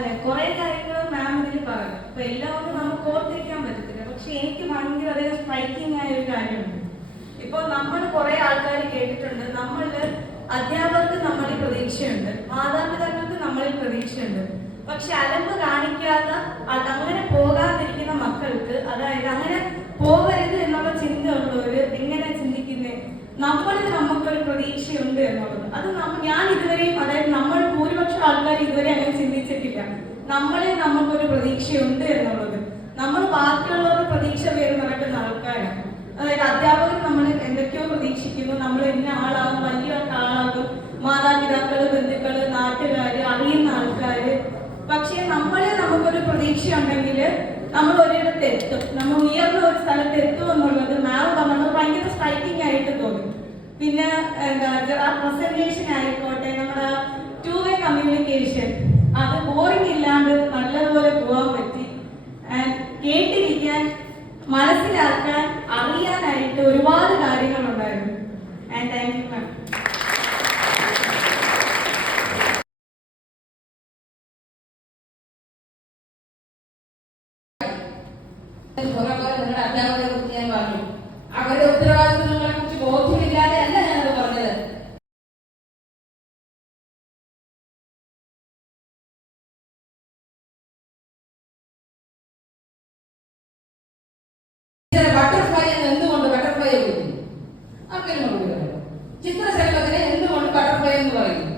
അല്ലെ കുറെ കാര്യങ്ങൾ മാം ഇതിൽ പറഞ്ഞു. അപ്പൊ എല്ലാം കൊണ്ട് നമുക്ക് ഓർത്തിരിക്കാൻ പറ്റത്തില്ല. പക്ഷെ എനിക്ക് ഭയങ്കര അതേ സ്ട്രൈക്കിംഗ് ആയ ഒരു കാര്യമുണ്ട്. ഇപ്പൊ നമ്മൾ കുറെ ആൾക്കാർ കേട്ടിട്ടുണ്ട്, നമ്മളില് അധ്യാപകർക്ക് നമ്മളിൽ പ്രതീക്ഷയുണ്ട്, മാതാപിതാക്കൾക്ക് നമ്മളിൽ പ്രതീക്ഷയുണ്ട്. പക്ഷെ അലമ്പ് കാണിക്കാതെ അങ്ങനെ പോകാതിരിക്കുന്ന മക്കൾക്ക്, അതായത് അങ്ങനെ പോകരുത് എന്നുള്ള ചിന്ത ഉള്ളവര് എങ്ങനെ ചിന്തിക്കുന്നേ, നമ്മളിൽ നമുക്കൊരു പ്രതീക്ഷയുണ്ട് എന്നുള്ളത്. അത് ഞാൻ ഇതുവരെയും, അതായത് നമ്മൾ ഭൂരിപക്ഷം ആൾക്കാർ ഇതുവരെ അങ്ങനെ ചിന്തിച്ചിട്ടില്ല. നമ്മളിൽ നമുക്കൊരു പ്രതീക്ഷയുണ്ട് എന്നുള്ളത്. നമ്മൾ ബാക്കിയുള്ളവരുടെ പ്രതീക്ഷ പേര് നടക്കുന്ന ആൾക്കാരാണ്. അതായത് അധ്യാപകർ നമ്മൾ എന്തൊക്കെയോ പ്രതീക്ഷിക്കുന്നു, നമ്മൾ ഇന്ന ആളാകും, വലിയ ആളാകും, മാതാപിതാക്കള്, ബന്ധുക്കള്, നാട്ടുകാര്, അറിയുന്ന ആൾക്കാര്. പക്ഷെ നമ്മളിൽ നമുക്കൊരു പ്രതീക്ഷ ഉണ്ടെങ്കിൽ നമ്മൾ ഒരിടത്ത് എത്തും, നമ്മൾ ഉയർന്ന ഒരു സ്ഥലത്ത് എത്തും എന്നുള്ളത് മാം പറഞ്ഞത് ഭയങ്കര സ്ട്രൈക്കിംഗ് ആയിട്ട് തോന്നി. പിന്നെ എന്താ പ്രസന്റേഷൻ ആയിക്കോട്ടെ, നമ്മുടെ ടു വേ കമ്മ്യൂണിക്കേഷൻ, അത് ബോറിംഗ് ഇല്ലാണ്ട് നല്ലതുപോലെ പോകാൻ പറ്റി. ആൻഡ് കേട്ടിരിക്കാൻ, മനസ്സിലാക്കാൻ, അറിയാനായിട്ട് ഒരുപാട് കാര്യങ്ങളുണ്ടായിരുന്നു. And thank you ma'am. നിങ്ങളുടെ അധ്യാപകരെ കുറിച്ച് ഞാൻ പറഞ്ഞു. അവരുടെ ഉത്തരവാദിത്വങ്ങളെ കുറിച്ച് ബോധ്യമില്ലാതെ അല്ല ഞാനത് പറഞ്ഞത്. ബട്ടർഫ്ലൈ എന്ന് എന്തുകൊണ്ട് ബട്ടർഫ്ലൈ വിളിക്കുന്നു? ചിത്രശലഭത്തിനെ എന്തുകൊണ്ട് ബട്ടർഫ്ലൈ എന്ന് പറയുന്നു?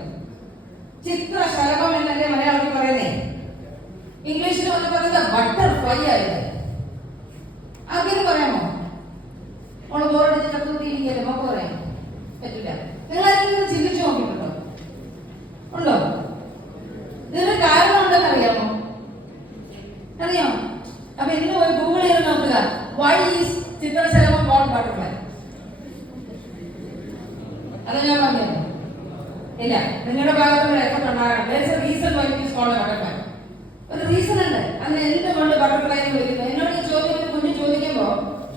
ചിത്രശലഭം എന്നല്ലേ മലയാളത്തിൽ പറയുന്നേ. ഇംഗ്ലീഷിൽ വന്ന് പറയുന്നത് ബട്ടർഫ്ലൈ ആയത്. അങ്ങനെ പറയാമോ? നമ്മള് ബോറടിച്ച് കത്തുത്തിയിരിക്കല്ലേ, നമുക്ക് പറയാൻ പറ്റില്ല. നിങ്ങൾ ആരെങ്കിലും ചിന്തിച്ചു നോക്കിയിട്ടുണ്ടോ? ഉണ്ടോ? ഇതിന് കാരണം ഉണ്ടെന്ന് അറിയാമോ? അറിയാമോ? അപ്പൊ ഇന്ന് പോയി ഗൂഗിൾ ചെയ്ത് നോക്കുക, വൈ ഈസ് ചിത്രശലഭം കോൾഡ് ബട്ടർഫ്ലൈ. അത് ഞാൻ പറഞ്ഞത് ഇല്ല. നിങ്ങളുടെ ഭാഗത്തുള്ള എഫർട്ട് ഉണ്ടാകണം. Reason why is called butterfly. ഒരു റീസൺ ഉണ്ട്. അതിന് എന്തുകൊണ്ട് ബട്ടർഫ്ലൈ എന്ന് വിളിക്കുന്നത്? എന്നോട് ചോദ്യം കുഞ്ഞ് ചോദിക്കുമ്പോ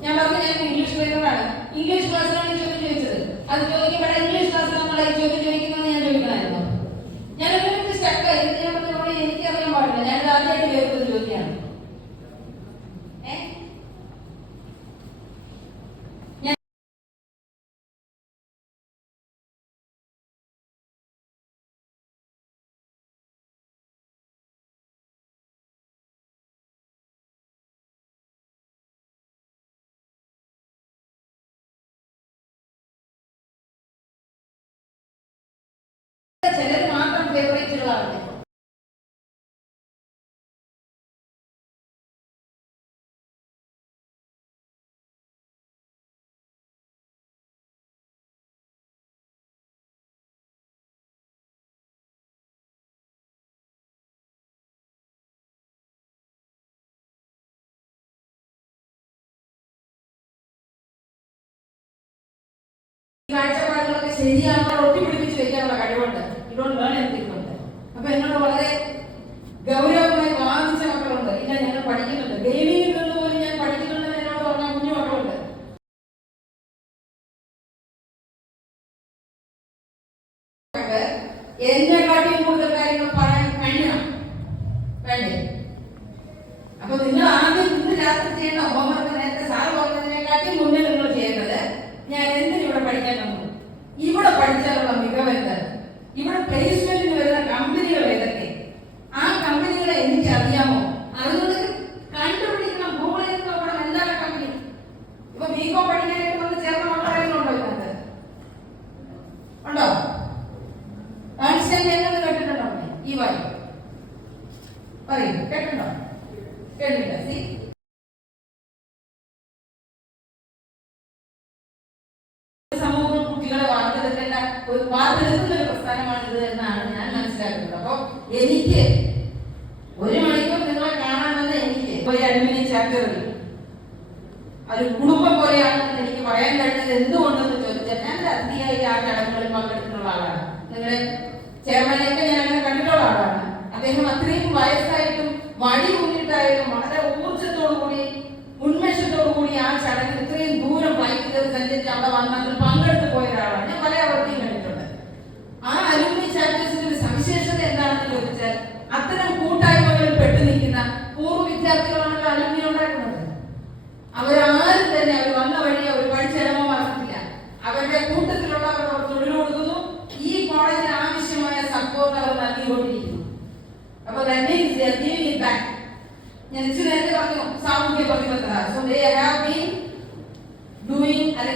ഞാൻ പറഞ്ഞു ഞാൻ ഇംഗ്ലീഷ് ട്രെയിനറാണ്, ഇംഗ്ലീഷ് ക്ലാസ്സിലാണ് ഈ ചോദ്യം ചോദിച്ചത്. അത് ചോദിക്കുമ്പോൾ ഇംഗ്ലീഷ് ക്ലാസ്സിലാണ് ഈ ചോദ്യം ചോദിക്കുന്നത് ഞാൻ ചോദിക്കണമായിരുന്നു. ഞാനൊരു സ്റ്റക്കായി. ഞാൻ പറഞ്ഞോളൂ, എനിക്കറിയാൻ പാടില്ല, ഞാനത് ആദ്യമായിട്ട് കേൾക്കുന്ന ചോദ്യമാണ്. ചിലർ മാത്രം ഫേവറേറ്റുകളാണ്. കാഴ്ചപ്പാടുകളൊക്കെ ശരിയാണോ ഒട്ടിപ്പിടിപ്പിച്ച് വയ്ക്കാനുള്ള കഴിവുണ്ട്. ഇതുകൊണ്ട് വേണം എനിക്കുണ്ട്. അപ്പൊ എന്നോട് വളരെ ഗൗരവമായി വാദിച്ച മക്കളുണ്ട്. ഇല്ല, ഞങ്ങൾ പഠിക്കുന്നുണ്ട്, ഗെയിമിങ്ങിൽ നിന്ന് പോലും ഞാൻ പഠിക്കുന്നുണ്ടെന്ന് എന്നോട് പറഞ്ഞ കുഞ്ഞു മക്കളുണ്ട്. എന്നെക്കാട്ടിയും കൂടുതൽ കാര്യങ്ങൾ പറയാൻ കഴിയണം, വേണ്ടേ? അപ്പൊ നിങ്ങൾ ആദ്യം ഇന്ന് രാത്രി ചെയ്യേണ്ട ഹോംവർക്ക് നേരത്തെ സാറ് പറഞ്ഞതിനെക്കാട്ടിയും മുന്നേ നിങ്ങൾ ചെയ്യേണ്ടത്, ഞാൻ എന്തിനും ഇവിടെ പഠിക്കാൻ വന്നു, ഇവിടെ പഠിച്ചാലുള്ള മികവെന്ത്, ഇവിടെ പ്ലേസ്മെന്റിന് വരുന്ന കമ്പനികൾ ഏതൊക്കെ, ആ കമ്പനികളെ എനിക്ക് അറിയാമോ, അതുകൊണ്ട് കണ്ടുപിടിക്കണം. ഗൂഗിളിൽ നോക്കണം എന്താണ് കമ്പനി. ഇപ്പൊ ബികോം പഠിക്കാനായിട്ട് വന്ന് ചേർന്ന മക്കളായിരുന്നുണ്ടോ ഇതിനകത്ത്? ഉണ്ടോ? എന്നത് കേട്ടിട്ടുണ്ടോ? ഈ വായി പറയൂ, കേട്ടിട്ടുണ്ടോ? കേട്ടില്ല. സമൂഹം കുട്ടികളെ വാർത്തെടുക്കേണ്ട ഒരു വാർത്തെടുക്കുന്ന ഒരു പ്രസ്ഥാനമാണ് ഇത് എന്നാണ് ഞാൻ മനസ്സിലാക്കുന്നത്. അപ്പൊ എനിക്ക് ഒരു മണിക്കൂർ നിങ്ങളെ കാണാമെന്ന് എനിക്ക് ഒരു അലുമിനി ചാപ്റ്ററിൽ ഒരു കുടുംബം പോലെയാണെന്ന് എനിക്ക് പറയാൻ കഴിഞ്ഞത് എന്തുകൊണ്ടെന്ന് ചോദിച്ചാൽ, ഞാൻ അതിഥിയായി ആ ചടങ്ങുകളിൽ പങ്കെടുത്തിട്ടുള്ള ആളാണ്. നിങ്ങളുടെ ചെയർമാനെയൊക്കെ ഞാൻ അങ്ങനെ കണ്ടിട്ടുള്ള ആളാണ്. അദ്ദേഹം അത്രയും വയസ്സായിട്ടും വഴി മുന്നിട്ടായാലും വളരെ ഊർജത്തോടുകൂടി ഉന്മേഷത്തോടുകൂടി ആ ചടങ്ങിൽ ഇത്രയും ദൂരം ഫ്ലൈറ്റ് കയറി സഞ്ചരിച്ച് അവിടെ വന്നതിൽ പങ്കെടുത്തു പോയ ഒരാളാണ്. ഞാൻ പല അവർക്കും കണ്ടിട്ടുണ്ട്. ആ അലുമിനി ചാപ്റ്റേഴ്സിന്റെ ഒരു സവിശേഷത എന്താണെന്ന് ചോദിച്ചാൽ, അത്തരം കൂട്ടായ്മ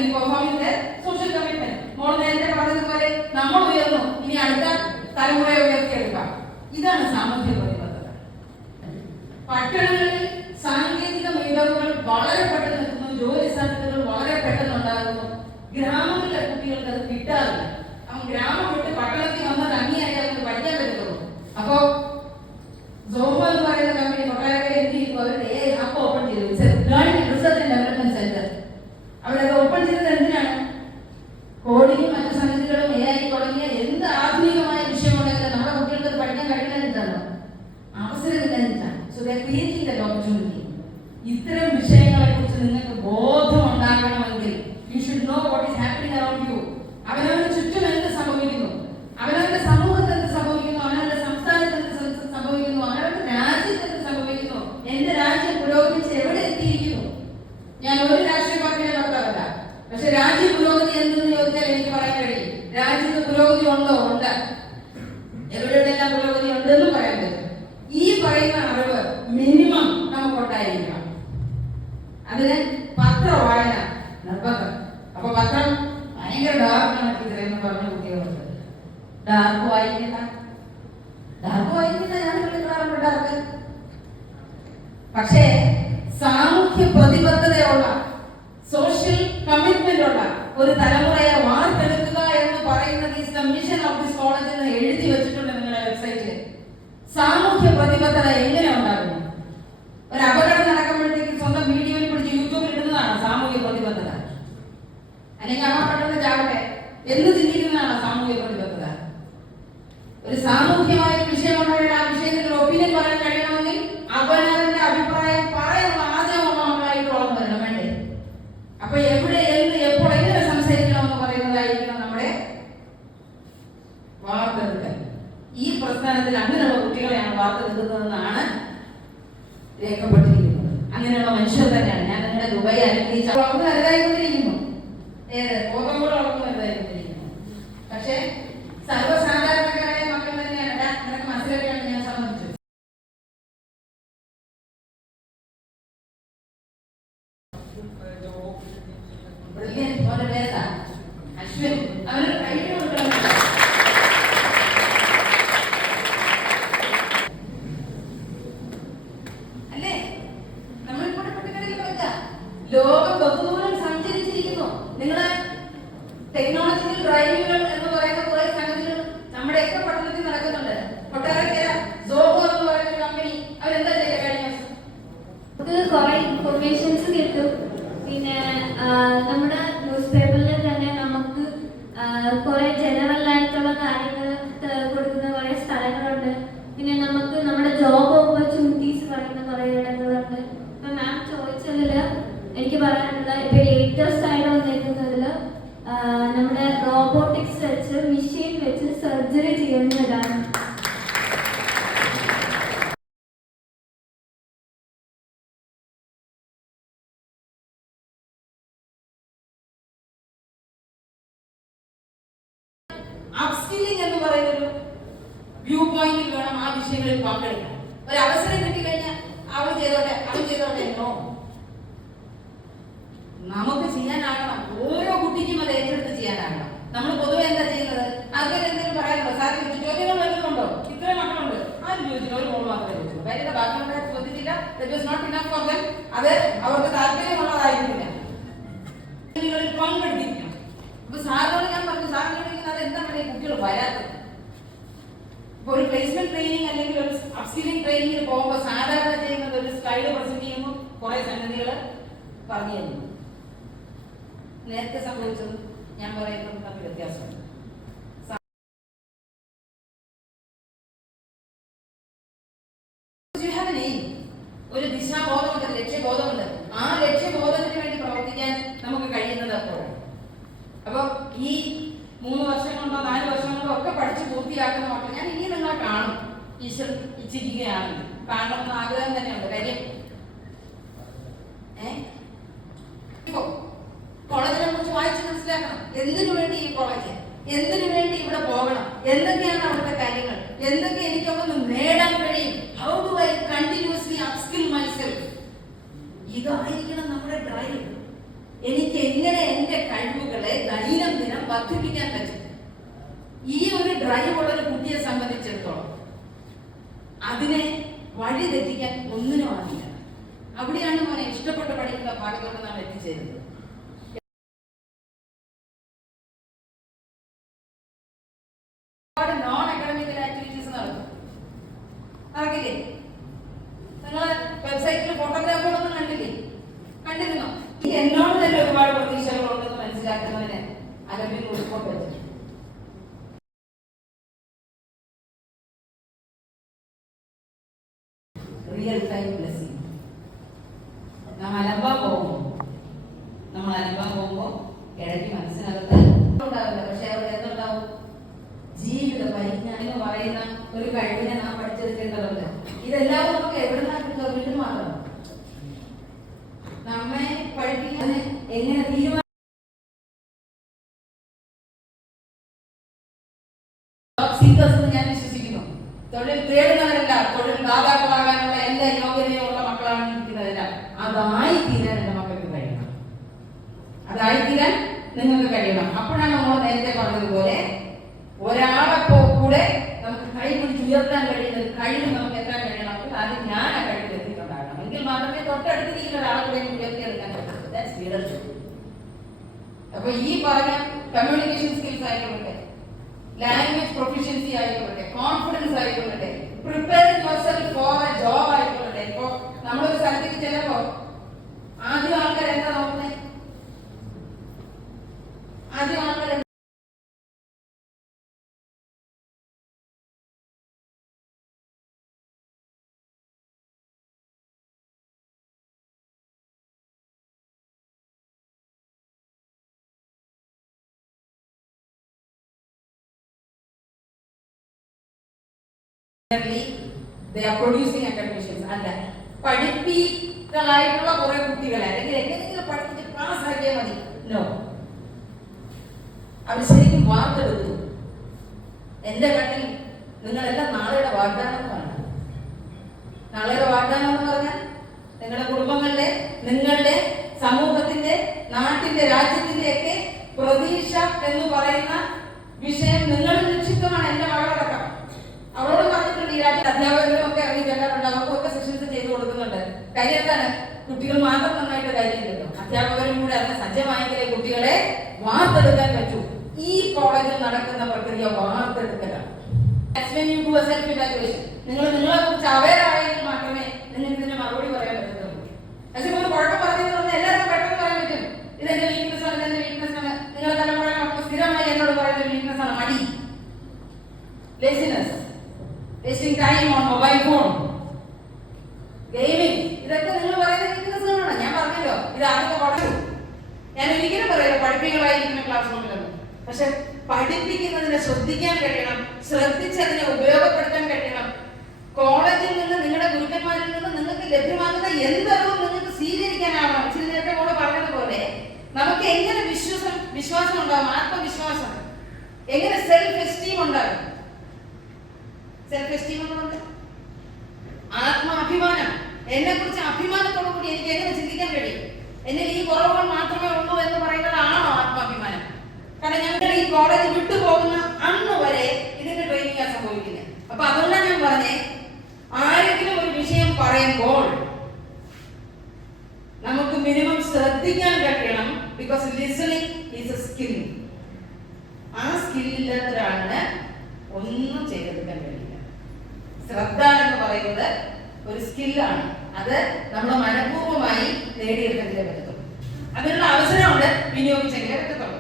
അല്ലെങ്കിൽ പെർഫോമിംഗ് സോഷ്യൽ കമ്മിറ്റ്മെന്റ്. മോൾ നേരത്തെ പറഞ്ഞതുപോലെ നമ്മൾ ഉയർന്നു, ഇനി അടുത്ത തലമുറയെ ഉയർത്തിയെടുക്കാം. ഇതാണ് സാമൂഹ്യ പ്രതിബദ്ധത. പട്ടണങ്ങളിൽ സാങ്കേതിക മികവുകൾ വളരെ പെട്ടെന്ന് എത്തുന്നു, ജോലി സാധ്യതകൾ വളരെ പെട്ടെന്ന് ഉണ്ടാകുന്നു. ഗ്രാമങ്ങളിലെ കുട്ടികൾക്ക് അത് കിട്ടാറില്ല. അവൻ ഗ്രാമം വിട്ട് പട്ടണത്തിൽ വന്നത് അങ്ങിയായാൽ അവർക്ക് പഠിക്കാൻ പറ്റുള്ളൂ. അപ്പോ സോമോ എന്ന് പറയുന്ന കമ്പനി കൊട്ടാരക്കര എന്ത് ചെയ്തു? അവരുടെ ആപ്പ് ഓപ്പൺ ചെയ്തു. Learning research and development centre. അവരത് ഓപ്പൺ ചെയ്തത് എന്തിനാണ്? കോഡിങ്ങും മറ്റു സംഗതികളും AI തുടങ്ങിയ എന്ത് ആധുനികമായ വിഷയമുണ്ടെങ്കിലും നമ്മുടെ കുട്ടികൾക്ക് അത് പഠിക്കാൻ കഴിയുന്നതിനാണ്, അവസരമില്ലാതിട്ടാണ്. So they are creating that opportunity. ഇത്തരം വിഷയങ്ങളെ കുറിച്ച് നിങ്ങൾക്ക് ബോധം ഉണ്ടാകണമെങ്കിൽ you should know what is happening around you. അവനവന് ചുറ്റും എന്ത് സംഭവിക്കുന്നു, അവനവന്റെ സമൂഹത്തിൽ എന്ത് സംഭവിക്കുന്നു, അവനവന്റെ സംസ്ഥാനത്ത് എന്ത് സംഭവിക്കുന്നു, അവനവന്റെ രാജ്യത്ത് എന്ത് സംഭവിക്കുന്നു, എന്റെ രാജ്യം പുരോഗമിച്ച് എവിടെ എത്തിയിരിക്കുന്നു. ഞാൻ ഒരു രാഷ്ട്രീയ പാർട്ടിയുടെ ഭർത്താവല്ല, പക്ഷെ രാജ്യ പുരോഗതി എന്തെന്ന് ചോദിച്ചാൽ എനിക്ക് പറയാൻ കഴിയും. രാജ്യത്ത് പുരോഗതി ഉണ്ടോ? ഉണ്ട്. എവിടെയെല്ലാം പുരോഗതി ഉണ്ടെന്ന് പറയാൻ പറ്റും. ഈ പറയുന്ന അറിവ് മിനിമം നമുക്കുണ്ടായിരിക്കണം. അതിന് പത്ര വായന നിർബന്ധം. അപ്പൊ പത്രം ഭയങ്കര ഡാർക്കാണ് ടീച്ചറെന്ന് പറഞ്ഞ കുട്ടികളുണ്ട്. ഡാർക്ക് വായിക്കണ്ട, ഡാർക്ക് വായിക്കണ്ട, ഞാൻ വിളിക്കാറുണ്ട് ഡാർക്ക്. പക്ഷേ സാമൂഹ്യ പ്രതിബദ്ധതയുള്ള, സോഷ്യൽ കമ്മിറ്റ്മെന്റ് ഉള്ള ഒരു തലമുറയെ വാർത്തെടുക്കുക എന്ന് പറയുന്നത് is the mission of this college എന്ന് എഴുതി വെച്ചിട്ടുണ്ട് നിങ്ങളുടെ വെബ്സൈറ്റിൽ. സാമൂഹ്യ പ്രതിബദ്ധത എങ്ങനെ ഉണ്ടാകുന്നു? ഒരു അപകടം നടക്കുമ്പോഴത്തേക്ക് സ്വന്തം വീഡിയോയിൽ പിടിച്ച് യൂട്യൂബിൽ ഇടുന്നതാണ് സാമൂഹ്യ പ്രതിബദ്ധത. അല്ലെങ്കിൽ അമ്മ പെട്ടെന്ന് ചാവട്ടെ എന്ന് ചിന്തിക്കുന്നതാണ് സാമൂഹ്യ പ്രതിബദ്ധത. ഒരു സാമൂഹ്യമായ വിഷയമുണ്ടായാൽ ആ വിഷയത്തിൽ ഒപ്പീനിയൻ പറയാൻ കഴിയണമെങ്കിൽ അവനവന്റെ അഭിപ്രായം പറയാനുള്ള ആദ്യമായിട്ട് വളർന്നു വരണം, വേണ്ടേ? അപ്പൊ എവിടെ, എന്ത്, എപ്പോൾ, എങ്ങനെ സംസാരിക്കണമെന്ന് പറയുന്നതായിരിക്കണം നമ്മുടെ വാർത്തെടുക്കൽ. ഈ പ്രസ്ഥാനത്തിൽ അങ്ങനെയുള്ള കുട്ടികളെയാണ് വാർത്തെടുക്കുന്നതെന്നാണ് രേഖപ്പെട്ടിരിക്കുന്നത്. അങ്ങനെയുള്ള മനുഷ്യർ തന്നെയാണ്. ഞാൻ നിങ്ങളുടെ ദുബായ് അനുഗ്രഹിച്ച വളർന്നു വലുതായിക്കൊണ്ടിരിക്കുന്നു. ബോധം കൂടെ വളർന്നു വലുതായിക്കൊണ്ടിരിക്കുന്നു. പക്ഷെ സർവ്വസാധാരണക്കാരായ മക്കൾ തന്നെയാണ്. നിനക്ക് മനസ്സിലാക്കിയാണ് ഞാൻ സംബന്ധിച്ചത്. അശ്വിൻ അവനൊരു കൈ കൊടുക്കണം. അല്ലേ? നമ്മളിവിടെ കുട്ടികളിൽ കളിക്കാം. ലോകം ബഹുദൂരം സഞ്ചരിച്ചിരിക്കുന്നു. നിങ്ങള് ടെക്നോളജിക്കൽ ഡ്രൈവുകൾ എന്ന് പറയുന്ന കുറെ സംഗതികൾ നമ്മുടെയൊക്കെ പഠനത്തിൽ നടക്കുന്നുണ്ട്. കൊട്ടാരക്കര സോഹോ എന്ന് പറയുന്ന കമ്പനി അവരെന്താ ചെയ്ത കഴിഞ്ഞ നമുക്ക് കുറെ ഇൻഫർമേഷൻസ് കിട്ടും. പിന്നെ നമ്മുടെ ന്യൂസ് പേപ്പറിൽ തന്നെ നമുക്ക് കുറെ ജനറൽ ആയിട്ടുള്ള കാര്യങ്ങൾ കൊടുക്കുന്ന കുറെ സ്ഥലങ്ങളുണ്ട്. പിന്നെ നമുക്ക് നമ്മുടെ ജോബ് ഓപ്പർച്യൂണിറ്റീസ് പറയുന്ന കുറെ ഇടങ്ങളുണ്ട്. ഇപ്പൊ മാം ചോദിച്ചതിൽ എനിക്ക് പറയാനുള്ള ഇപ്പൊ ലേറ്റസ്റ്റ് ആയിട്ട് വന്നിരിക്കുന്നതിൽ നമ്മുടെ റോബോട്ടിക്സ് വെച്ച് മെഷീൻ വെച്ച് സർജറി ചെയ്യുന്നതാണ്. അപ്സ്കില്ലിംഗ് എന്ന് പറയുന്നൊരു വ്യൂ പോയിന്റിൽ വേണം ആ വിഷയങ്ങളിൽ പങ്കെടുക്കാൻ. ഒരു അവസരം കിട്ടിക്കഴിഞ്ഞാൽ അവൾ ചെയ്തോട്ടെ, അവൻ ചെയ്തോട്ടെ എന്നോ നമുക്ക് ചെയ്യാനാകണം. ഓരോ കുട്ടിക്കും അത് ഏറ്റെടുത്ത് ചെയ്യാനാകണം. നമ്മൾ പൊതുവെ എന്താ ചെയ്യുന്നത്? ആർക്കും എന്തെങ്കിലും പറയാനുണ്ടോ? സാർ ചോദ്യങ്ങൾ വരുന്നുണ്ടോ? ഇത്രയും മക്കളുണ്ട്, ആരും ചോദിച്ചില്ല, ഒരു മോൾ മാത്രമേ ചോദിച്ചുള്ളൂ. കാര്യത്തെ ബാക്കിയുള്ളവരെ ചോദിച്ചില്ല. That was not enough for them. അത് അവർക്ക് താല്പര്യമുള്ളതായിരുന്നില്ല. പങ്കെടുത്തിരിക്കണം. അപ്പൊ സാറിനോട് ഞാൻ പറഞ്ഞു, സാറിനോട് അത് എന്താണ് കുട്ടികൾ വരാത്തത്? ഇപ്പൊ ഒരു പ്ലേസ്മെന്റ് ട്രെയിനിങ് അല്ലെങ്കിൽ ഒരു അപ്സ്കില്ലിംഗ് ട്രെയിനിങ്ങിന് പോകുമ്പോൾ സാധാരണ ചെയ്യുന്നത് ഒരു സ്ലൈഡ് പ്രസന്റ് ചെയ്യുമ്പോൾ കുറെ സംഗതികൾ പറഞ്ഞു തരുന്നു. നേരത്തെ സംഭവിച്ചത് ഞാൻ പറയുന്നത് തമ്മിൽ വ്യത്യാസമുണ്ട്. ഒരു ദിശാബോധമുണ്ട്, ലക്ഷ്യബോധമുണ്ട്. ആ ലക്ഷ്യബോധത്തിന് വേണ്ടി പ്രവർത്തിക്കാൻ നമുക്ക് കഴിയുന്നത് അപ്പോഴാണ്. അപ്പൊ ഈ 3 വർഷം കൊണ്ടോ 4 വർഷം കൊണ്ടോ ഒക്കെ പഠിച്ച് പൂർത്തിയാക്കുന്ന മക്കൾ ഞാൻ ഇനി നിങ്ങളെ കാണും, ഈശ്വരൻ ഇച്ഛിക്കുകയാണെങ്കിൽ. കാണണമെന്ന് ആഗ്രഹം തന്നെയുണ്ട്. കാര്യം കോളേജിനെ കുറിച്ച് വായിച്ച് മനസ്സിലാക്കണം. എന്തിനു വേണ്ടി ഈ കോളേജ്, എന്തിനു വേണ്ടി ഇവിടെ പോകണം, എന്തൊക്കെയാണ് അവിടുത്തെ കാര്യങ്ങൾ, എന്തൊക്കെ എനിക്കൊന്ന് നേടാൻ കഴിയും, how do I continuously upskill myself. ഇതായിരിക്കണം നമ്മുടെ ഡ്രൈവ്. എനിക്ക് എങ്ങനെ എന്റെ കഴിവുകളെ ദൈനംദിനം വർദ്ധിപ്പിക്കാൻ പറ്റും. ഈ ഒരു ഡ്രൈവ് ഉള്ള ഒരു കുട്ടിയെ സംബന്ധിച്ചിടത്തോളം അതിനെ വഴി തെറ്റിക്കാൻ ഒന്നിനും ആവില്ല. അവിടെയാണ് മോനെ ഇഷ്ടപ്പെട്ട് പഠിക്കുന്ന ഭാഗത്തോട്ട് നാം എത്തിച്ചേരുന്നത്. നോൺ അക്കാഡമിക്കൽ ആക്ടിവിറ്റീസ് നടക്കില്ലേ? നിങ്ങൾ വെബ്സൈറ്റിൽ ഫോട്ടോഗ്രാഫുകളൊന്നും കണ്ടിരുന്നോ? ഈ എന്നോട് തന്നെ ഒരുപാട് പ്രതീക്ഷകളുണ്ടെന്ന് മനസ്സിലാക്കുന്നതിന് അലമ്പിൽ ഉൾക്കൊണ്ട് വെച്ചു. Real time blessing. നമ്മൾ അലമ്പാൻ പോകുമ്പോൾ ഇടയ്ക്ക് മനസ്സിനകത്ത് ഉണ്ടാവില്ല, പക്ഷെ അവർക്ക് എന്തുണ്ടാവും? ജീവിത പരിജ്ഞാനം എന്ന് പറയുന്ന ഒരു കഴിവിനെ നാം പഠിച്ചെടുക്കേണ്ടതുണ്ട്. ഇതെല്ലാം നമുക്ക് എവിടെ നിന്നാണ് കിട്ടുക? വീട്ടിൽ മാത്രം. നമ്മെ പഠിപ്പിക്കാൻ എങ്ങനെ തീരുമാനം ഞാൻ വിശ്വസിക്കുന്നു. തൊഴിൽ തേടുന്നവരല്ല, തൊഴിൽ ദാതാക്കളാകാനുള്ള എല്ലാ യോഗ്യതയുള്ള മക്കളാണ് ഇരിക്കുന്നതെല്ലാം. അതായി തീരാൻ എന്റെ മക്കൾക്ക് കഴിയണം, അതായി തീരാൻ നിങ്ങൾക്ക് കഴിയണം. അപ്പോഴാണ് നമ്മൾ നേരത്തെ പറഞ്ഞതുപോലെ ഒരാളെ കൂടെ നമുക്ക് കൈ പിടിച്ച് ഉയർത്താൻ കഴിയുന്ന കഴിവ് നമുക്ക് എത്താൻ കഴിയണമെങ്കിൽ ആദ്യം ഞാൻ ആ കഴിവിൽ എത്തിയിട്ടുണ്ടാകണം. എങ്കിൽ മാത്രമേ തൊട്ടടുത്തിരിക്കുന്ന ഒരാളെ കൂടെ ഉയർത്തിയെടുക്കാൻ പറ്റുള്ളൂ. അപ്പൊ ഈ പറഞ്ഞ കമ്മ്യൂണിക്കേഷൻ സ്കിൽസ് ആയിക്കൊള്ളട്ടെ, ലാംഗ്വേജ് പ്രൊഫിഷ്യൻസി ആയിക്കൊള്ളട്ടെ, കോൺഫിഡൻസ് ആയിക്കൊള്ളട്ടെ, preparing yourself for a job ആയിക്കൊള്ളട്ടെ. ഇപ്പോ നമ്മളൊരു സ്ഥലത്തേക്ക് ചെല്ലുമ്പോ ആദ്യം ആൾക്കാർ എന്താ നോക്കുന്നത്? ആദ്യം ആൾക്കാർ they are producing academicians. അല്ല, പഠിപ്പികളായിട്ടുള്ള കുറെ കുട്ടികളെ അല്ലെങ്കിൽ എങ്ങനെയെങ്കിലും പഠിപ്പിച്ച് പാസ് ആക്കിയാൽ മതി. നോ, അവർ ശരിക്കും വാർത്തെടുത്തു. എന്റെ കണ്ണിൽ നിങ്ങളെല്ലാം നാളെയുടെ വാഗ്ദാനങ്ങളാണ്. നാളെയുടെ വാഗ്ദാനം എന്ന് പറഞ്ഞാൽ നിങ്ങളുടെ കുടുംബങ്ങളിലെ, നിങ്ങളുടെ സമൂഹത്തിന്റെ, നാട്ടിന്റെ, രാജ്യത്തിന്റെ ഒക്കെ പ്രതീക്ഷ എന്ന് പറയുന്ന വിഷയം നിങ്ങളിൽ നിക്ഷിപ്തമാണ്. എന്റെ മകളടക്കം അവളോട് പറഞ്ഞിട്ടുണ്ട്, ഈ രാജ്യത്തെ അധ്യാപകരും ഒക്കെ ഇറങ്ങി ചെല്ലാറുണ്ട്, അവർക്കൊക്കെ സെഷൻസ് ചെയ്ത് കൊടുക്കുന്നുണ്ട്. കാര്യത്താണ് കുട്ടികൾ മാത്രം നന്നായിട്ട് കാര്യം കിട്ടും, അധ്യാപകരും കൂടെ അതിന് സജ്ജമായെങ്കിലേ കുട്ടികളെ വാർത്തെടുക്കാൻ പറ്റൂ. ഈ കോളേജിൽ നടക്കുന്ന പ്രക്രിയ വാർത്തെടുക്കലാണ്. നിങ്ങൾ നിങ്ങളെ കുറിച്ച് അവെയർ ആയെങ്കിൽ മാത്രമേ നിങ്ങൾക്ക് ഇതിന് മറുപടി പറയാൻ പറ്റത്തുള്ളൂ. പക്ഷേ കുഴപ്പം പറഞ്ഞിട്ടുണ്ടെന്ന് എല്ലാവർക്കും പെട്ടെന്ന് പറയാൻ പറ്റും. ഇതെന്റെ വീക്ക്നെസ് ആണ്, ഇതെന്റെ വീക്ക്നെസ് ആണ്. നിങ്ങളുടെ തലമുറ സ്ഥിരമായി എന്നോട് പറയുന്ന വീക്ക്നെസ് ആണ് മടി, laziness, wasting time on mobile phone, gaming. ഇതൊക്കെ നിങ്ങൾ പറയുന്ന വീക്ക്നെസ്സുകളാണ്. ഞാൻ പറഞ്ഞല്ലോ, ഇത് ആദ്യമൊക്കെ പഠിച്ചു. ഞാൻ ഒരിക്കലും പറയില്ല പഠിപ്പികളായിരിക്കുന്ന ക്ലാസ് റൂമിലൊന്നും. പക്ഷെ പഠിപ്പിക്കുന്നതിനെ ശ്രദ്ധിക്കാൻ കഴിയണം, ശ്രദ്ധിച്ചതിനെ ഉപയോഗപ്പെടുത്താൻ കഴിയണം. കോളേജിൽ നിന്ന്, നിങ്ങളുടെ ഗുരുക്കന്മാരിൽ നിന്ന് നിങ്ങൾക്ക് ലഭ്യമാകുന്ന എന്തറിവും നിങ്ങൾക്ക് സ്വീകരിക്കാനാവണം. ഇച്ചിരി നേരത്തെ കൂടെ പറഞ്ഞതുപോലെ നമുക്ക് എങ്ങനെ വിശ്വാസം ഉണ്ടാകും, ആത്മവിശ്വാസം, എങ്ങനെ സെൽഫ് എസ്റ്റീം ഉണ്ടാകും. സെൽഫ് എസ്റ്റീം എന്നുള്ളത് ആത്മാഭിമാനം. എന്നെ കുറിച്ച് അഭിമാനത്തോടു കൂടി എനിക്ക് എങ്ങനെ ചിന്തിക്കാൻ കഴിയും? എന്നിൽ ഈ കുറവുകൾ മാത്രമേ ഉള്ളൂ എന്ന് പറയുന്നതാണോ ആത്മാഭിമാനം? കാരണം ഞങ്ങൾ ഈ കോളേജ് വിട്ടുപോകുന്ന അന്ന് വരെ ഇതിന്റെ ട്രെയിനിങ് സംഭവിക്കുന്നത്. അപ്പൊ അതുകൊണ്ടാണ് ഞാൻ പറഞ്ഞേ, ആരെങ്കിലും ഒരു വിഷയം പറയുമ്പോൾ നമുക്ക് മിനിമം ശ്രദ്ധിക്കാൻ കഴിയണം. Because listening is A skill. ആ സ്കില്ലില്ലാത്ത ഒരാളിന് ഒന്നും ചെയ്തെടുക്കാൻ കഴിയില്ല. ശ്രദ്ധ എന്ന് പറയുന്നത് ഒരു സ്കില്ലാണ്. അത് നമ്മൾ മനഃപൂർവ്വമായി നേടിയെടുക്കുന്നതിനെ പറ്റത്തുള്ളൂ. അതിനുള്ള അവസരമുണ്ട്, വിനിയോഗിച്ചെങ്കിലേ പറ്റത്തുള്ളൂ.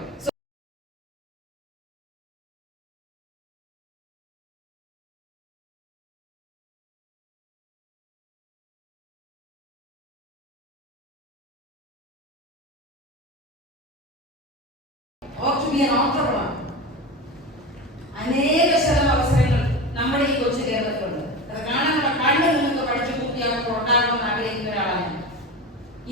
അനേക ശതം അവസരങ്ങൾ നമ്മുടെ ഈ കൊച്ചു കേരളത്തിലുണ്ട്. അത് കാണാനുള്ള കണ്ണ് നിങ്ങൾക്ക് പഠിച്ചു പൂർത്തിയാകുമ്പോൾ ഉണ്ടാകുമെന്ന് ആഗ്രഹിക്കുന്ന ഒരാളാണ്.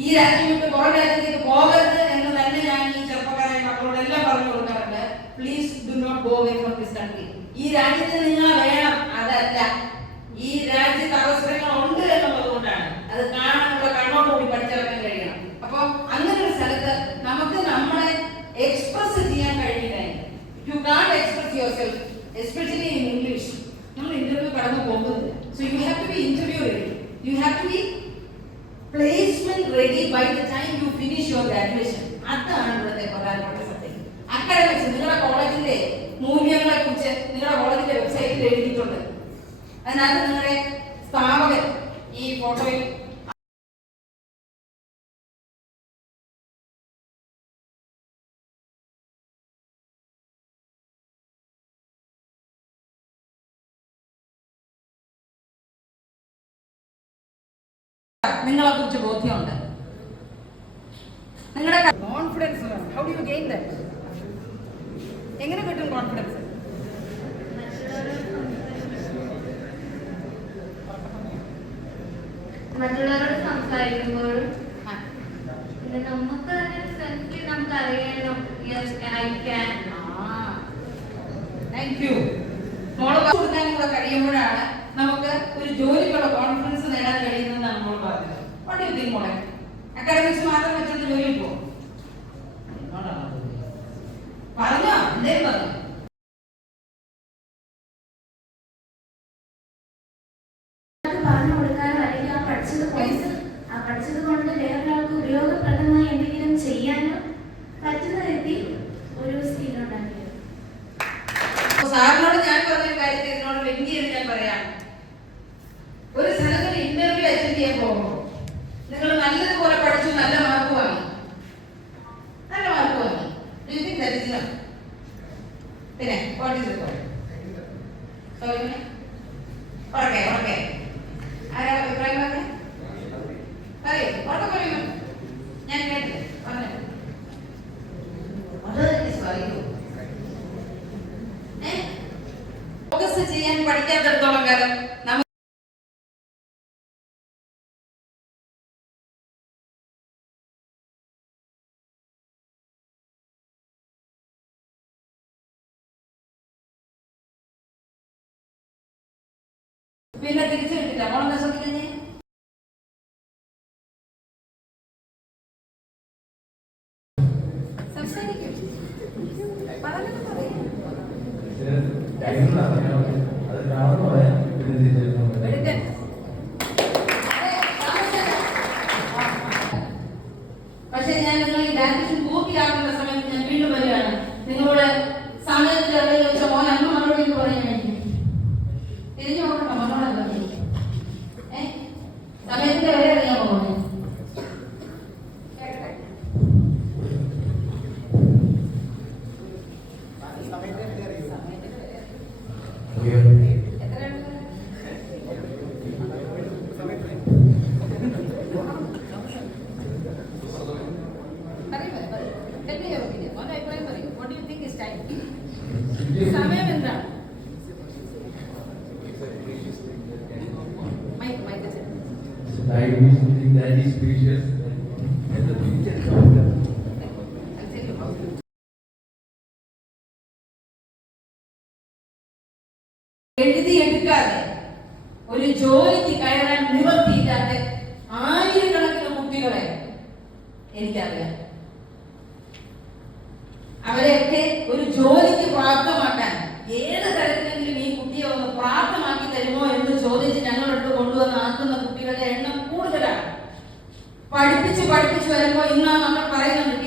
ഈ രാജ്യം വിട്ട് പുറം രാജ്യത്തേക്ക് പോകരുത് എന്ന് തന്നെ ഞാൻ ഈ ചെറുപ്പക്കാരായ മക്കളോട് എല്ലാം പറഞ്ഞു കൊടുക്കാറുണ്ട്. Please do not go away from this country. ഈ രാജ്യത്ത് നിങ്ങൾ വേണം, അതല്ല. ഈ രാജ്യത്ത് അവസരങ്ങൾ ഉണ്ട് എന്നുള്ളത് കൊണ്ടാണ്. അത് കാണാനുള്ള കണ്ണോടുകൂടി പഠിച്ചിറക്കാൻ കഴിയണം. അപ്പൊ അങ്ങനെ ഒരു സ്ഥലത്ത് നമുക്ക് നമ്മളെ എക്സ്പ്രസ് ചെയ്യാൻ കഴിയില്ല. You can't express yourself especially in English. നമ്മൾ ഇന്റർവ്യൂ കടന്നു പോകുന്നത്. So you have to be interview ready. You have to be placement ready by the time you finish your graduation. അതാണ് ഇവിടുത്തെ പ്രധാനപ്പെട്ട സത്യം. അക്കാഡമിക്സ് നിങ്ങളുടെ കോളേജിന്റെ മൂല്യങ്ങളെ കുറിച്ച് നിങ്ങളുടെ കോളേജിന്റെ വെബ്സൈറ്റിൽ എഴുതിയിട്ടുണ്ട്. അതിനകത്ത് നിങ്ങളുടെ സ്ഥാപകൻ ഈ ഫോട്ടോയിൽ നിങ്ങളെ കുറിച്ച് ബോധ്യമുണ്ട്. നിങ്ങളുടെ കോൺഫിഡൻസ് വേണം. How do you gain that? എങ്ങനെ കിട്ടും കോൺഫിഡൻസ്? മറ്റുള്ളവരോട് സംസാരിക്കുമ്പോഴും പിന്നെ നമുക്ക് തന്നെ സെൽഫിൽ നമുക്ക് അറിയാലോ. Thank you. മോള് കൊടുക്കാനും കൂടെ കഴിയുമ്പോഴാണ് നമുക്ക് ഒരു ജോലിക്കുള്ള കോൺഫിഡൻസ് നേടാൻ കഴിയുന്നതെന്നാണ് മോൾ പറഞ്ഞത്. വാട്ട് യു തിങ്ക് മോളെ? അക്കാഡമിക്സ് മാത്രം വെച്ചിട്ട് ജോലി പോകും പറഞ്ഞോ? എന്തേലും പറഞ്ഞു? പറഞ്ഞു കൊടുക്കാനോ അല്ലെങ്കിൽ പഠിച്ചത് കൊണ്ട് വേറൊരാൾക്ക് ഉപയോഗപ്രദമായി എന്തെങ്കിലും ചെയ്യാനോ പറ്റുന്ന രീതിയിൽ ഒരു സ്കിൽ ഉണ്ടാക്കിയത്. സാറിനോട് ഞാൻ പറഞ്ഞ കാര്യത്തെ ഇതിനോട് ലിങ്ക് ചെയ്ത് ഞാൻ പറയാം. ഒരു സ്ഥലത്ത് ഇന്റർവ്യൂ അറ്റൻഡ് ചെയ്യാൻ പോകുമ്പോൾ നിങ്ങൾ നല്ലതുപോലെ പഠിച്ചു, നല്ല മാർക്ക് വാങ്ങി. Do you think that is enough? പിന്നെ what is it called? Sorry, ഉറക്കെ ആരാ അഭിപ്രായം പറഞ്ഞേ? പറയൂ, ഉറക്കെ പറയൂ. ഞാൻ കേട്ടില്ലേ? പറഞ്ഞു. ഫോക്കസ് ചെയ്യാൻ പഠിക്കാത്തിടത്തോളം കാലം നമുക്ക് പിന്നെ തിരിച്ചു കിട്ടില്ല. മോളെന്താ ശ്രദ്ധിക്കുന്നേ? സംസാരിക്കും. പറഞ്ഞത് പറയും. പക്ഷെ ഞാൻ നിങ്ങൾ ഈ ഗ്രാജുവേഷൻ പൂർത്തിയാക്കുന്ന സമയത്ത് ഞാൻ വീണ്ടും വരികയാണ്. നിങ്ങളോട് സമയത്തിൽ അറിയാൻ ചോദിച്ച മോൻ അന്ന് മറുപടി എന്ന് പറയാൻ വേണ്ടി തിരിഞ്ഞു നോക്കണ്ട. മകളല്ല സമയത്തിന്റെ വരെ അറിയാൻ പോകുന്നത്. സമയം എന്താണ്? Time is something that is precious and the future. എഴുതിയെടുക്കാതെ ഒരു ജോലിക്ക് കയറാൻ നിവർത്തിയില്ലാത്ത ആയിരക്കണക്കിന് കുട്ടികളെ എനിക്കറിയാം. അവരെയൊക്കെ ഒരു ജോലിക്ക് പ്രാപ്തമാക്കാൻ ഏത് തരത്തിലെങ്കിലും ഈ കുട്ടിയെ ഒന്ന് പ്രാപ്തമാക്കി തരുമോ എന്ന് ചോദിച്ച് ഞങ്ങളോട് കൊണ്ടുവന്ന് ആക്കുന്ന കുട്ടികളുടെ എണ്ണം കൂടുതലാണ്. പഠിപ്പിച്ച് വരുമ്പോ ഇന്ന് നമ്മൾ പറയുന്നുണ്ട്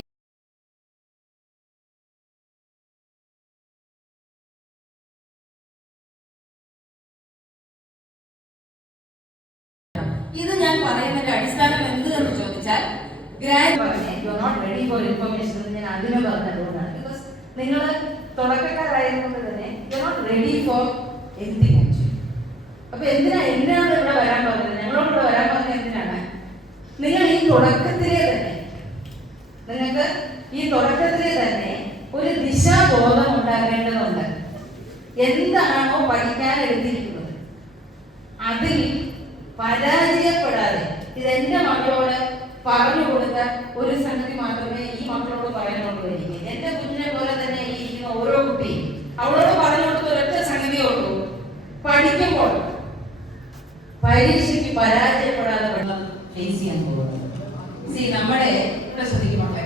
ഇത് ഞാൻ പറയുന്നതിന്റെ അടിസ്ഥാനം എന്ത് എന്ന് ചോദിച്ചാൽ ഞാൻ ആദ്യമേ പറഞ്ഞതുകൊണ്ടാണ്. ബിക്കോസ് നിങ്ങൾ തുടക്കക്കാരായതുകൊണ്ട് തന്നെ റെഡി ഫോർ എനിത്തിങ് ആക്ച്വലി. അപ്പൊ എന്തിനാണ് ഇവിടെ വരാൻ പറഞ്ഞത്? ഞങ്ങളോട് ഇവിടെ വരാൻ പറഞ്ഞത് എന്തിനാണ്? നിങ്ങൾ ഈ തുടക്കത്തിലെ തന്നെ ഒരു ദിശാബോധം ഉണ്ടാകേണ്ടതുണ്ട്. എന്താണോ പഠിക്കാൻ എടുത്തിരിക്കുന്നത് അതിൽ പരാജയപ്പെടാതെ, ഇതെന്റെ മക്കളോട് പറഞ്ഞു കൊടുത്ത ഒരു സംഗതി മാത്രമേ ഈ മക്കളോട് പറയാനുള്ളൂ. എനിക്ക് എന്റെ കുഞ്ഞിനെ പോലെ തന്നെ ഈ ഇരിക്കുന്ന ഓരോ കുട്ടിയും അവളോട് പറഞ്ഞു കൊടുത്ത ഒരൊറ്റ സംഗതിയേ ഉള്ളൂ. പഠിക്കുമ്പോൾ പരീക്ഷയ്ക്ക് പരാജയപ്പെടാതെ ഫേസ് ചെയ്യാൻ പോകുന്നത്. നമ്മുടെ ഇവിടെ ശ്രദ്ധിക്കുമോട്ടെ,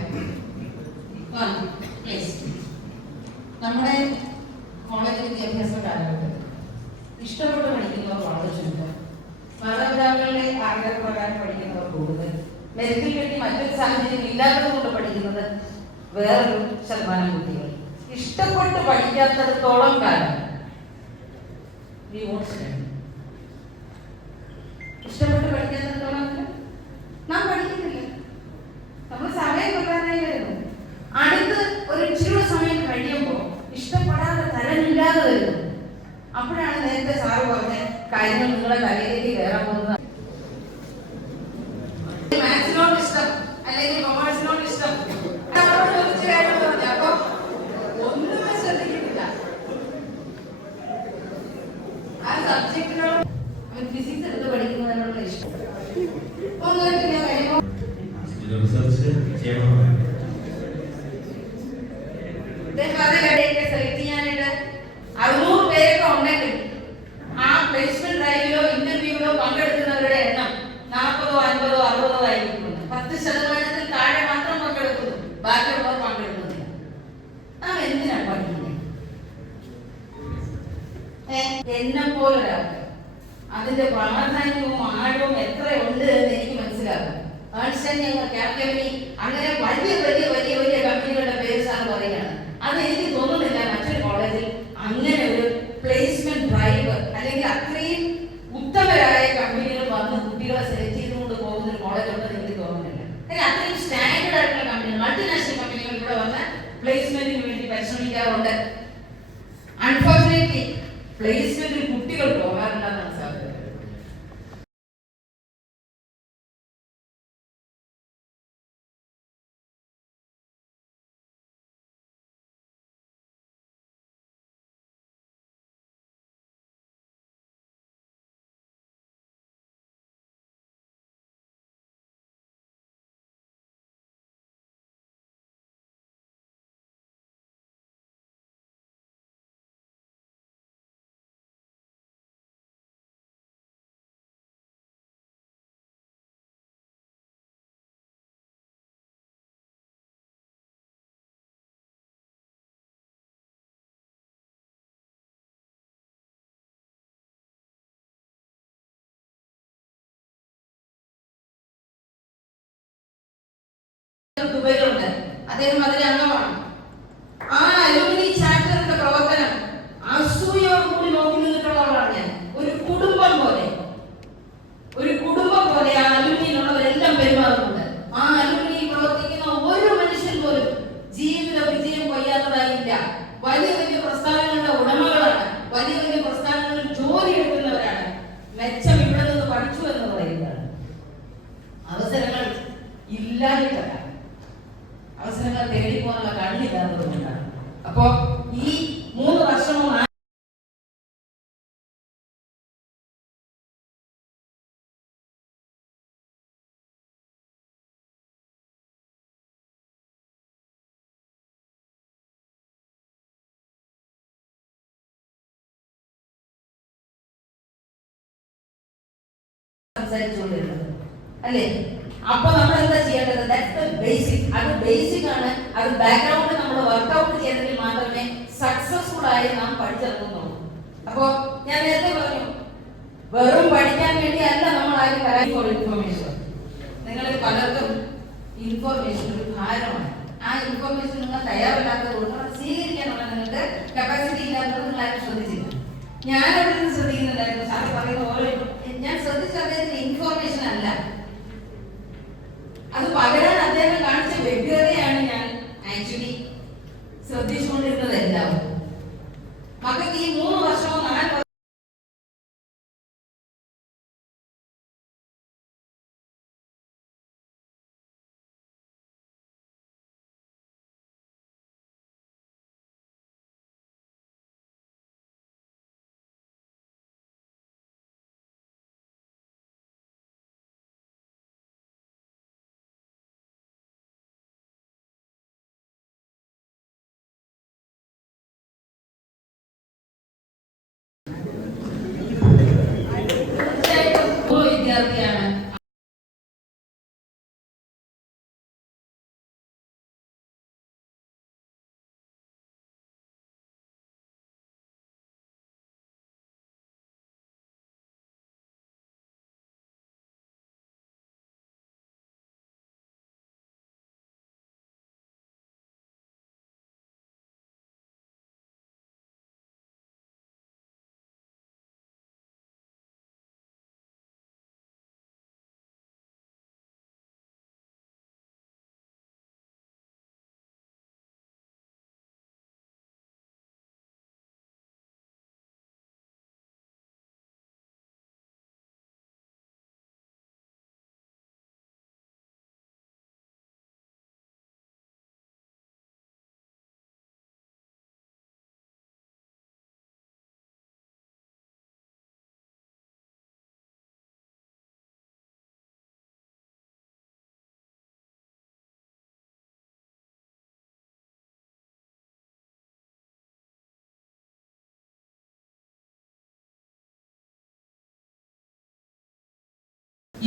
വേറൊരു ശതമാനം കുട്ടികൾ ഇഷ്ടപ്പെട്ട് പഠിക്കാത്തിടത്തോളം കാലം we won't study. ഇഷ്ടപ്പെട്ട് പഠിക്കാത്തിടത്തോളം കാലം നാം പഠിക്കുന്നില്ല. നമ്മൾ സമയം കൊല്ലാനായി വരുന്നു. അടുത്ത് ഒരു ഇച്ചിരി സമയം കഴിയുമ്പോൾ ഇഷ്ടപ്പെടാതെ തരമില്ലാതെ വരുന്നു. അപ്പോഴാണ് നേരത്തെ സാറ് പറഞ്ഞ കാര്യങ്ങൾ നിങ്ങളെ തലയിലേക്ക് കയറാൻ പോകുന്നത്. മാത്സിനോട് ഇഷ്ടം അല്ലെങ്കിൽ കൊമേഴ്സിനോട് ഇഷ്ടം അപ്പൊ ഒന്നുമേ ശ്രദ്ധിക്കുന്നില്ല. ആ സബ്ജക്റ്റിനോട് ഫിസിക്സ് എടുത്ത് പഠിക്കുന്നതിനോട് ഇഷ്ടം റിസർച്ച് ചെയ്യണം. സെലക്ട് ചെയ്യാനായിട്ട് 600 പേരൊക്കെ ഉണ്ടെങ്കിൽ ആ പ്ലേസ്മെന്റ് ഡ്രൈവിലോ ഇന്റർവ്യൂവിലോ പങ്കെടുക്കുന്നവരുടെ എണ്ണം 40, 50, 60 ആയിരിക്കുന്നു. 10% താഴെ മാത്രം പങ്കെടുക്കുന്നു, ബാക്കിയുള്ളവർ പങ്കെടുക്കുന്നില്ല. നാം എന്തിനാണ് പഠിക്കുന്നത്? എന്നെ പോലൊരാൾക്ക് അതിന്റെ പ്രാധാന്യവും ആഴവും എത്രയുണ്ട് എന്ന് എനിക്ക് മനസ്സിലാകും. ക്യാപ്റ്റനി അങ്ങനെ വലിയ വലിയ വലിയ വലിയ കമ്പനികളുടെ പേഴ്സാണ് പറയുകയാണ്. അത് എനിക്ക് തോന്നുന്നില്ല മറ്റൊരു കോളേജിൽ അങ്ങനെ ഒരു പ്ലേസ്മെന്റ് ഡ്രൈവ് അല്ലെങ്കിൽ അത്രയും ഉത്തമരായ കമ്പനികൾ വന്ന് കുട്ടികളെ സെലക്ട് ചെയ്തുകൊണ്ട് പോകുന്ന ഒരു കോളേജ് ഉണ്ടെന്ന് എനിക്ക് തോന്നുന്നില്ല. അത്രയും സ്റ്റാൻഡേർഡ് ആയിട്ടുള്ള കമ്പനികൾ, മൾട്ടിനാഷണൽ കമ്പനികൾ ഇവിടെ വന്ന് പ്ലേസ്മെന്റിന് വേണ്ടി പരിശ്രമിക്കാറുണ്ട്. അൺഫോർച്ചുനേറ്റ്ലി പ്ലേസ്മെന്റിൽ കുട്ടികൾ പോകാറുണ്ടെന്നാണ് സാധ്യത. ദുബൈയിലുണ്ട്, അദ്ദേഹം അതിലെ അംഗമാണ്. ആ അലുമിനി ചാപ്റ്ററിന്റെ പ്രവർത്തനം അസൂയോടുകൂടി നോക്കി നിന്നിട്ടുള്ളവളാണ് ഞാൻ. ഒരു കുടുംബം പോലെ ആ അലുമിനിയിലുള്ളവരെല്ലാം പെരുമാറുന്നുണ്ട്. ആ അലുമിനിയിൽ പ്രവർത്തിക്കുന്ന ഒരു മനുഷ്യൻ പോലും ജീവിത വിജയം കൊയ്യാത്തതായില്ല. വലിയ വലിയ പ്രസ്ഥാനങ്ങളുടെ ഉടമകളാണ്, വലിയ വലിയ പ്രസ്ഥാനങ്ങളിൽ ജോലി എടുക്കുന്നവരാണ്. മെച്ചം ഇവിടെ നിന്ന് പഠിച്ചു എന്ന് പറയുന്നതാണ്. അവസരങ്ങൾ ഇല്ലാതിട്ടല്ല, അവസരങ്ങൾ തേടിപ്പോകാനുള്ള കണ്ണില്ലാത്തതുകൊണ്ടാണ്. അപ്പോ ഈ 3 വർഷമോ സംസാരിച്ചുകൊണ്ടിരുന്നത് അല്ലേ? അപ്പൊ നമ്മൾ എന്താ ചെയ്യേണ്ടത്? ബേസിക്. അത് ബേസിക് ആണ്. അത് ബാക്ക്ഗ്രൗണ്ട് നമ്മൾ വർക്ക്ഔട്ട് ചെയ്തെങ്കിൽ മാത്രമേ സക്സസ്ഫുൾ ആയി നാം പഠിച്ചിറങ്ങുന്നുള്ളൂ. അപ്പോ ഞാൻ നേരത്തെ പറഞ്ഞു, വെറും പഠിക്കാൻ വേണ്ടി അല്ല നമ്മൾ ആരും കരാൻ ഇൻഫോർമേഷൻ. നിങ്ങളിൽ പലർക്കും ഇൻഫോർമേഷൻ ഒരു ഭാരമാണ്. ആ ഇൻഫോർമേഷൻ നിങ്ങൾ തയ്യാറല്ലാത്തത് കൊണ്ട് സ്വീകരിക്കാനുള്ള നിങ്ങൾക്ക് കപ്പാസിറ്റി ഇല്ലാത്തത് നിങ്ങൾ ആരും ശ്രദ്ധിച്ചില്ല. ഞാൻ അവിടെ നിന്ന് ശ്രദ്ധിക്കുന്നുണ്ടായിരുന്നു. സാറ് പറയുന്ന ഓരോ ഞാൻ ശ്രദ്ധിച്ച അദ്ദേഹത്തിന് ഇൻഫോർമേഷൻ അല്ല, അത് പകരാൻ അദ്ദേഹം കാണിച്ച വ്യഗ്രതയാണ് ഞാൻ ആക്ച്വലി ശ്രദ്ധിച്ചുകൊണ്ടിരുന്നത്. എല്ലാവരും മക്കൾക്ക് ഈ 3 വർഷമോ 4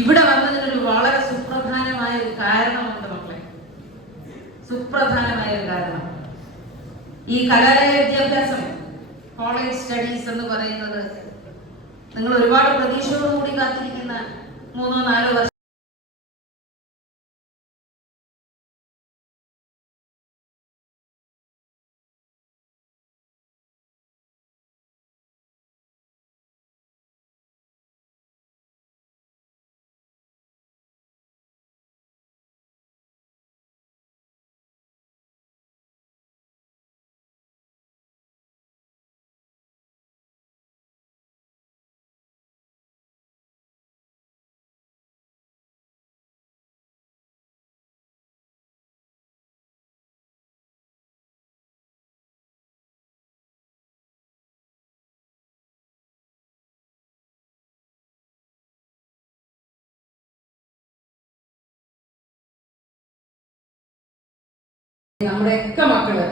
ഇവിടെ വന്നതിനൊരു വളരെ സുപ്രധാനമായ ഒരു കാരണമുണ്ട് മക്കളെ. സുപ്രധാനമായ ഒരു കാരണം, ഈ കലാലയ വിദ്യാഭ്യാസം, കോളേജ് സ്റ്റഡീസ് എന്ന് പറയുന്നത് നിങ്ങൾ ഒരുപാട് പ്രതീക്ഷയോടുകൂടി കാത്തിരിക്കുന്ന 3-4 വർഷം നമ്മുടെയൊക്കെ മക്കള്,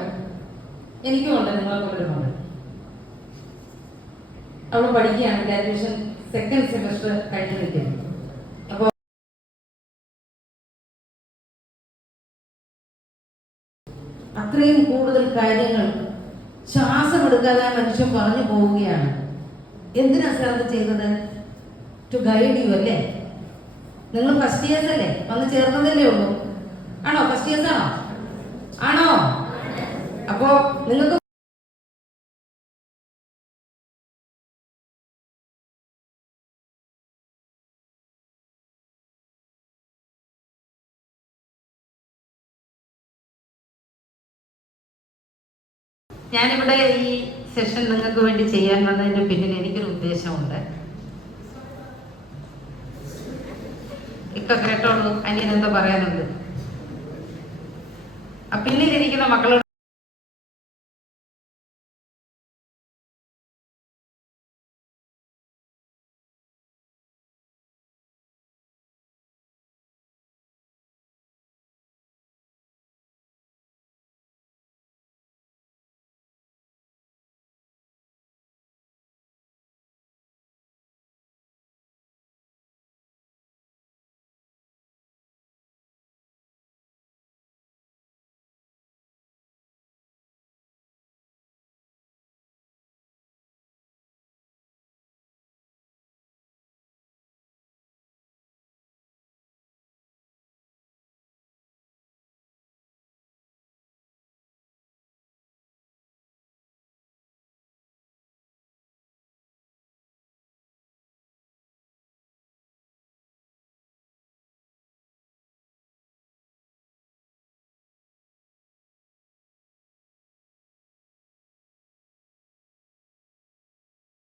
എനിക്കും ഉണ്ട് നിങ്ങളെ പോലൊരു മകൾ, അവള് പഠിക്കുകയാണ്, ഗ്രാജുവേഷൻ 2nd സെമസ്റ്റർ കഴിഞ്ഞു നിൽക്കുന്നു. അപ്പോൾ അത്രയും കൂടുതൽ കാര്യങ്ങൾ ശ്വാസം എടുക്കാതെ ആ മനുഷ്യൻ പറഞ്ഞു പോവുകയാണ്. എന്തിനാ സാർ അത് ചെയ്തത്? ടു ഗൈഡ് യു അല്ലേ? നിങ്ങൾ ഫസ്റ്റ് ഇയേഴ്സ് അല്ലേ, വന്ന് ചേർന്നതല്ലേ ഉള്ളൂ. ആണോ? ഫസ്റ്റ് ഇയേഴ്സ് ആണോ? ആണോ? അപ്പോ നിങ്ങൾക്ക് ഞാനിവിടെ ഈ സെഷൻ നിങ്ങൾക്ക് വേണ്ടി ചെയ്യാൻ വന്നതിന്റെ പിന്നിൽ എനിക്കൊരു ഉദ്ദേശമുണ്ട്. ഇപ്പൊ കേട്ടോളൂ, അനിയൻ എന്താ പറയാനുണ്ട്. ആ പിന്നിലിരിക്കുന്ന മക്കളോട്